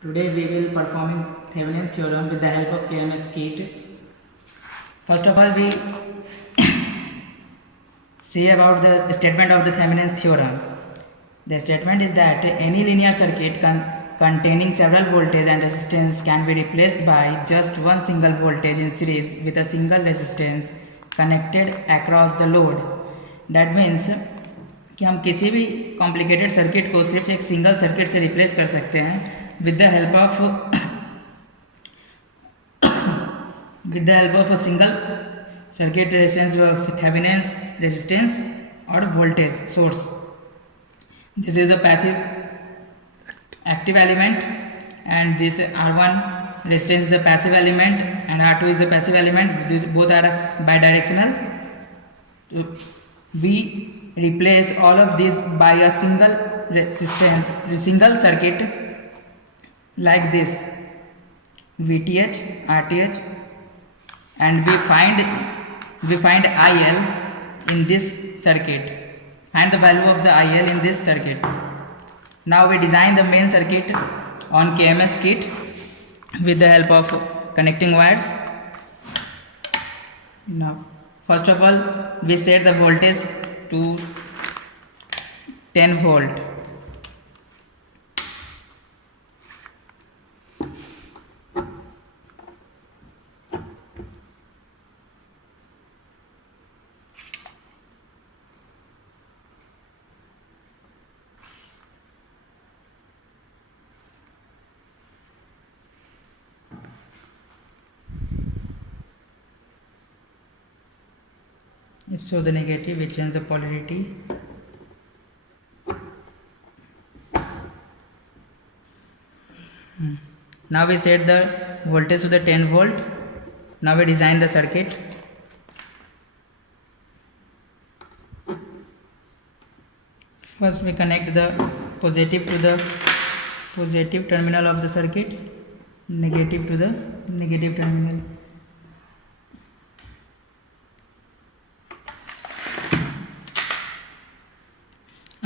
Today we will performing Thevenin's theorem with the help of KMS kit. First of all, we see about the statement of the Thevenin's theorem. The statement is that any linear circuit containing several voltage and resistance can be replaced by just one single voltage in series with a single resistance connected across the load. That means कि हम किसी भी complicated circuit को सिर्फ एक single circuit से replace कर सकते हैं with the help of a single circuit resistance Thevenin's resistance और voltage source. This is a passive active element and this R1 resistance is the passive element and R2 is the passive element. These both are bidirectional. We replace all of these by a single resistance, single circuit like this VTH, RTH, and we find IL in this circuit. Find the value of the IL in this circuit. Now we design the main circuit on KMS kit with the help of connecting wires. Now first of all we set the voltage to 10 volt. So the negative, we change the polarity. Now we set the voltage to the 10 volt. Now we design the circuit. First we connect the positive to the positive terminal of the circuit, negative to the negative terminal.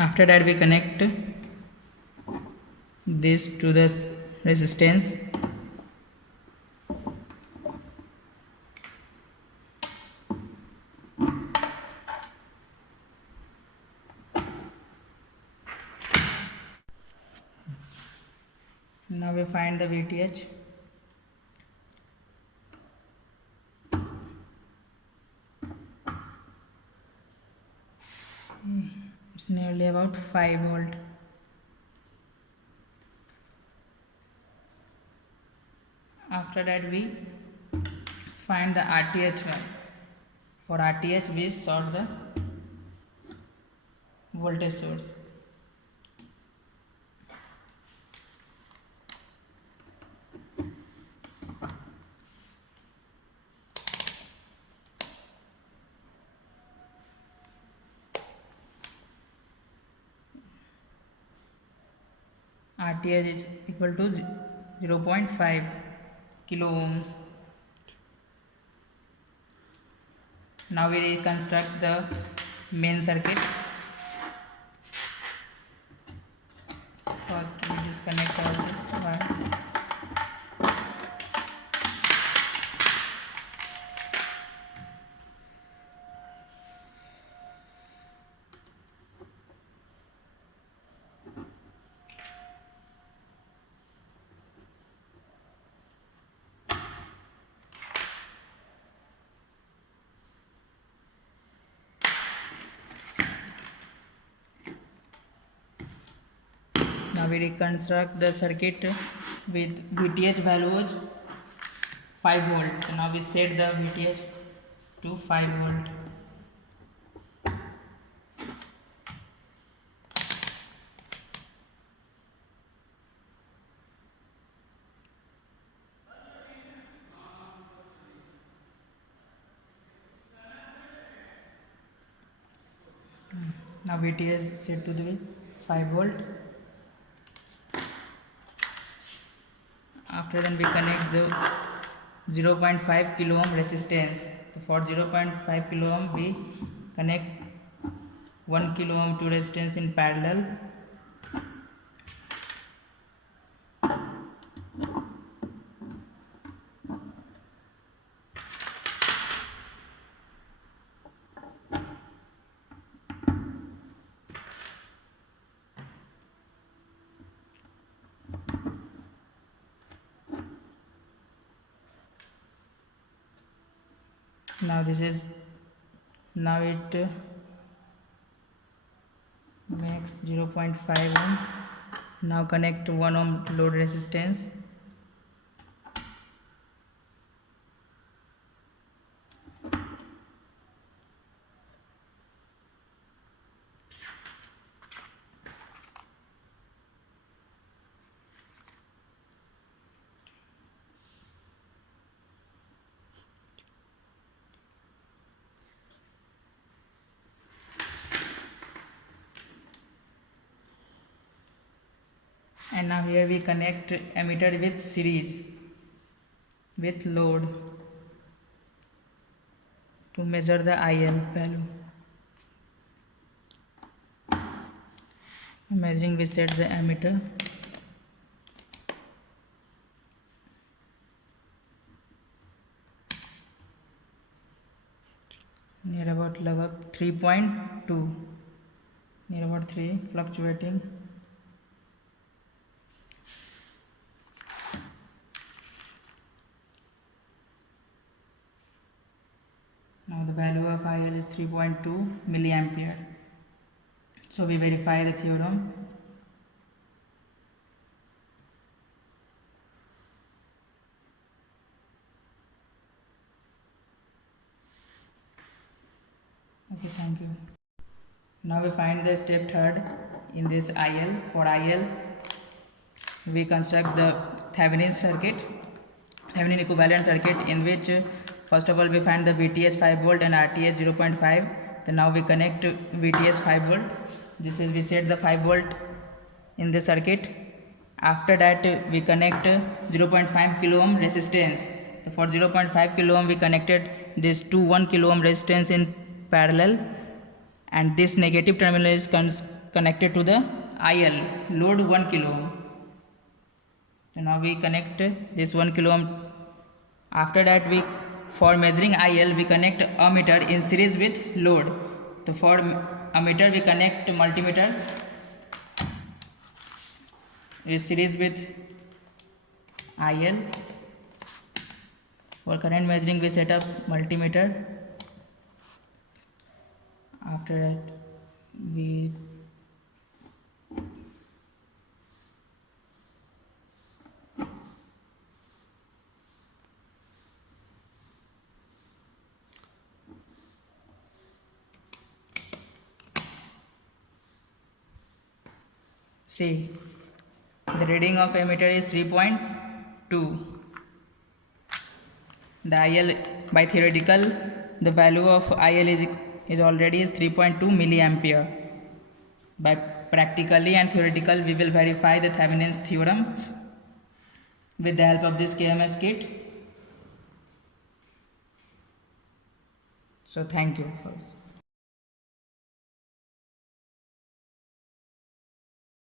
After that we connect this to the resistance. Now we find the VTH. It's nearly about 5 volt. After that we find the RTH value. For RTH we sort the voltage source. RTH is equal to 0.5 kilo ohm. Now we reconstruct the main circuit. First we disconnect all this wire. Now we reconstruct the circuit with VTH values 5 volt. So now we set the VTH to 5 volt. Now VTH set to the 5 volt. After then we connect the 0.5 kilo ohm resistance. So for 0.5 kilo ohm we connect 1 kilo ohm to resistance in parallel. Now this is, now it makes 0.5 ohm. Now connect 1 ohm load resistance. And now here we connect emitter with series with load to measure the IL value. Measuring, we set the emitter. Near about level 3.2, near about 3, fluctuating. Now the value of IL is 3.2 milliampere. So we verify the theorem. Okay, thank you. Now we find the step third in this IL. For IL, we construct the Thevenin circuit, Thevenin equivalent circuit, in which first of all we find the VTH 5 volt and RTH 0.5. Then now we connect VTH 5 volt. This is, we set the 5 volt in the circuit. After that we connect 0.5 kilo ohm resistance. For 0.5 kilo ohm we connected this to 1 kilo ohm resistance in parallel, and this negative terminal is connected to the IL load 1 kilo ohm. So now we connect this 1 kilo ohm. After that, we, for measuring IL, we connect ammeter in series with load. So for ammeter we connect multimeter in series with IL. For current measuring we set up multimeter. After that we see the reading of ammeter is 3.2. The IL, by theoretical, the value of IL is already 3.2 milliampere. By practically and theoretical, we will verify the Thevenin's theorem with the help of this KMS kit. So thank you for